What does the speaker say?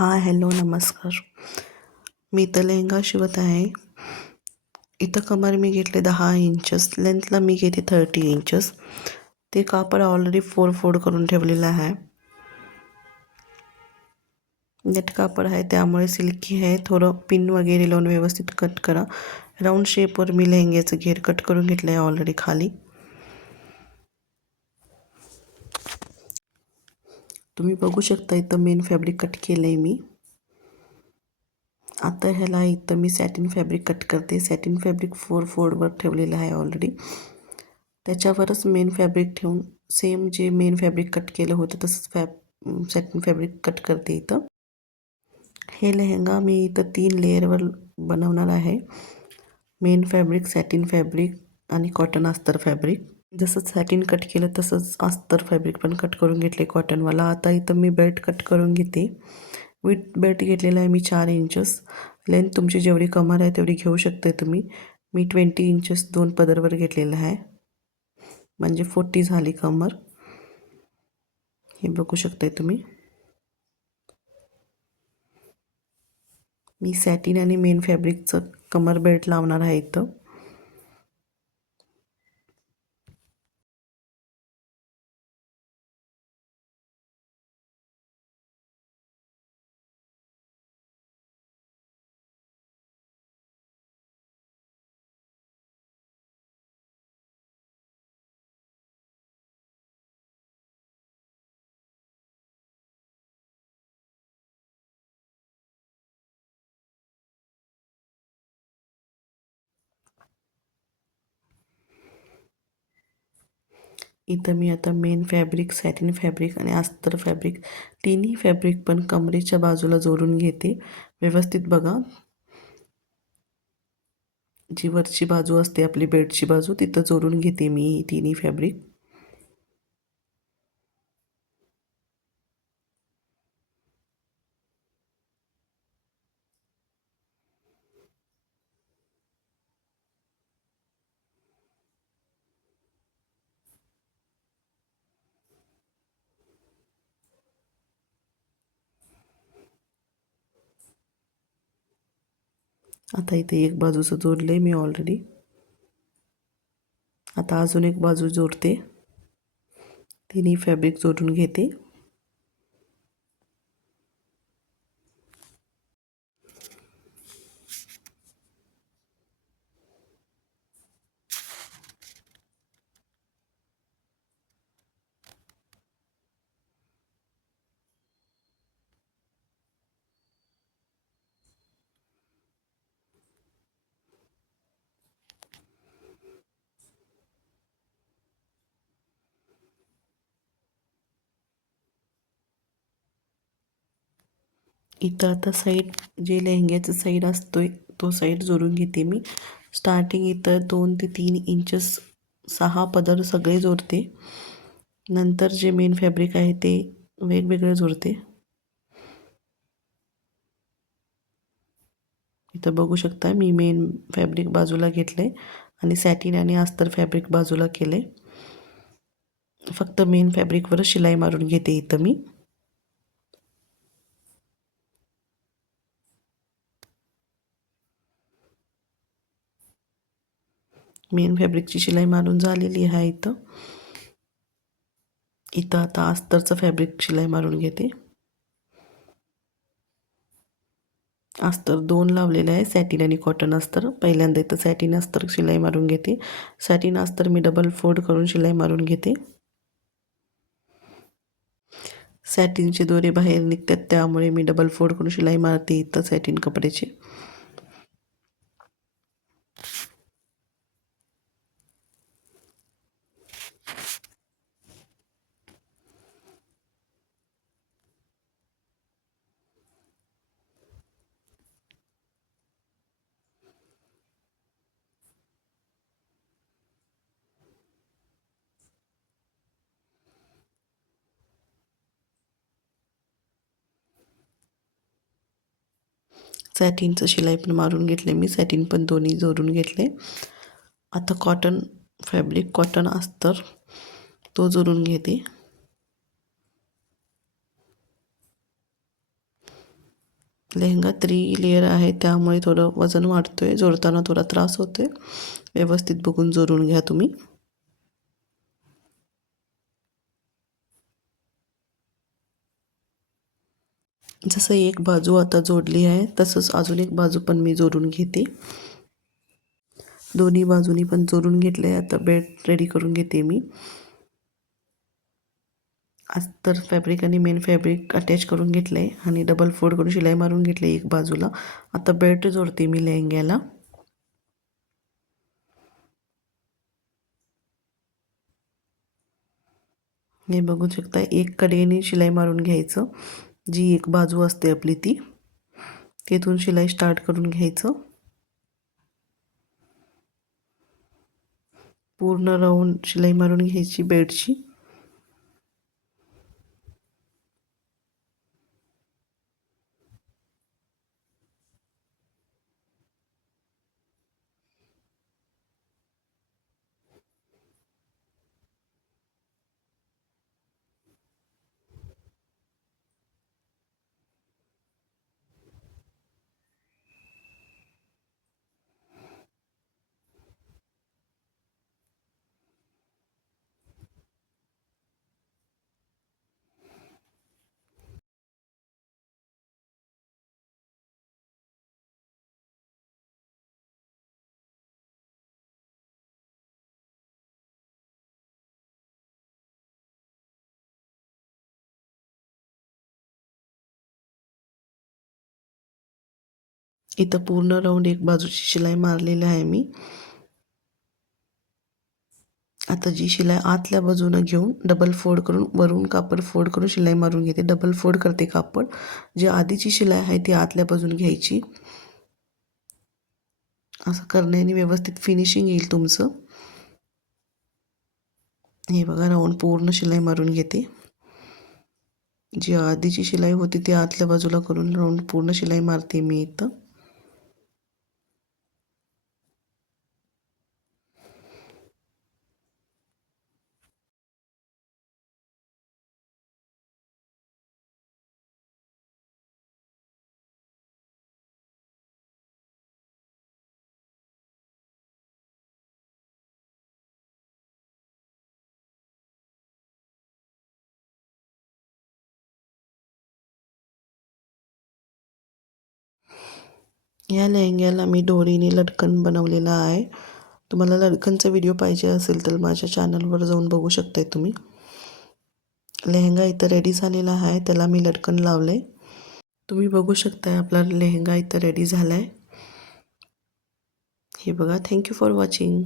हां, हॅलो, नमस्कार. मी इथं लेहंगा शिवत आहे. इथं कमर मी घेतले 10 इंचेस, लेंथला मी घेते 30 इंचेस. ते कापड ऑलरेडी फोल्ड करून ठेवलेलं आहे. नेट कापड आहे त्यामुळे सिल्की आहे. थोडं पिन वगैरे लावून व्यवस्थित कट करा. राऊंड शेपवर मी लेहंग्याचं घेर कट करून घेतलं आहे ऑलरेडी खाली. तुम्ही बघू शकता इथं मेन फॅब्रिक कट केलं आहे मी. आता ह्याला इथं मी सॅटिन फॅब्रिक कट करते. सॅटिन फॅब्रिक फोल्डवर ठेवलेलं आहे ऑलरेडी. त्याच्यावरच मेन फॅब्रिक ठेवून सेम जे मेन फॅब्रिक कट केलं होतं तसंच सॅटिन फॅब्रिक कट करते इथं. हे लेहंगा मी इथं 3 लेअरवर बनवणार आहे. मेन फॅब्रिक, सॅटिन फॅब्रिक आणि कॉटन अस्तर फॅब्रिक. जसं सॅटिन कट केलं तसंच अस्तर फॅब्रिक पण कट करून घेतले कॉटनवाला. आता इथं मी बेल्ट कट करून घेते. विथ बेल्ट घेतलेला आहे मी 4 इंचेस. लेंथ तुमची जेवढी कमर आहे तेवढी घेऊ शकता तुम्ही. मी 20 इंचेस 2 पदरवर घेतलेलं आहे, म्हणजे 40 झाली कमर. हे बघू शकताय तुम्ही. मी सॅटिन आणि मेन फॅब्रिकचं कमर बेल्ट लावणार आहे इथं. इथं मी आता मेन फॅब्रिक, सॅटिन फॅब्रिक आणि अस्तर फॅब्रिक तिन्ही फॅब्रिक पण कमरेच्या बाजूला जोडून घेते. व्यवस्थित बघा. जी वरची बाजू असते आपली बेडची बाजू तिथं जोडून घेते मी तिन्ही फॅब्रिक. आता इथे एक बाजूचं जोडले मी ऑलरेडी. आता अजून एक बाजू जोडते. तिन्ही फॅब्रिक जोडून घेते. इथं आता साईड जे लेहंग्याचा साईड असतोय तो साईड जोडून घेते मी. स्टार्टिंग इथं 2 ते 3 इंचेस 6 पदर सगळे जोडते. नंतर जे मेन फॅब्रिक आहे ते वेगवेगळे जोडते. इथं बघू शकता मी मेन फॅब्रिक बाजूला घेतले आणि सॅटिन आणि अस्तर फॅब्रिक बाजूला केले. फक्त मेन फॅब्रिकवरच शिलाई मारून घेते इथं मी. मेन फॅब्रिकची शिलाई मारून झालेली आहे इथं. इथं आता अस्तरचं फॅब्रिक शिलाई मारून घेते. अस्तर 2 लावलेले आहे, सॅटिन आणि कॉटन अस्तर. पहिल्यांदा इथं सॅटिन अस्तर शिलाई मारून घेते. सॅटिन अस्तर मी डबल फोल्ड करून शिलाई मारून घेते. सॅटिनचे दोरे बाहेर निघतात त्यामुळे मी डबल फोल्ड करून शिलाई मारते इथं सॅटिन कपड्याची. सॅटिनचं शिलाई पण मारून घेतले मी. सॅटिन पण दोन्ही जोडून घेतले. आता कॉटन फॅब्रिक, कॉटन अस्तर तो जोडून घेते. लेहंगा 3 लेयर आहे त्यामुळे थोडं वजन वाढतोय, जोडताना थोडा त्रास होतोय. व्यवस्थित बघून जोडून घ्या तुम्ही. जसं एक बाजू आता जोडली आहे तसंच अजून एक बाजू पण मी जोडून घेते. दोन्ही बाजूनी पण जोडून घेतले. आता बेल्ट रेडी करून घेते मी. अस्तर फॅब्रिक आणि मेन फॅब्रिक अटॅच करून घेतले आणि डबल फोल्ड करून शिलाई मारून घेतली एक बाजूला. आता बेल्ट जोडते मी लेहंग्याला. हे बघू शकता, एक कडेने शिलाई मारून घ्यायचं. जी एक बाजू असते आपली ती, तिथून शिलाई स्टार्ट करून घ्यायचं. पूर्ण राऊंड शिलाई मारून घ्यायची बेल्टची. इथं पूर्ण राऊंड एक बाजूची शिलाई मारलेली आहे मी. आता जी शिलाई आतल्या बाजूनं घेऊन डबल फोल्ड करून वरून कापड फोल्ड करून शिलाई मारून घेते. डबल फोल्ड करते कापड. जी आधीची शिलाई आहे ती आतल्या बाजून घ्यायची. असं करण्याने व्यवस्थित फिनिशिंग येईल तुमचं. हे बघा, राऊंड पूर्ण शिलाई मारून घेते. जी आधीची शिलाई होती ती आतल्या बाजूला करून राऊंड पूर्ण शिलाई मारते मी इथं. या लेहंग्याला मी दोरीने लटकन बनवलेला आहे. तुम्हाला लटकनचा व्हिडिओ पाहिजे असेल तर माझ्या चॅनलवर जाऊन बघू शकताय तुम्ही. लेहंगा इथं रेडी झालेला आहे, त्याला मी लटकन लावले. तुम्ही बघू शकताय आपला लेहंगा इथं रेडी झाला आहे. हे बघा. Thank you for watching.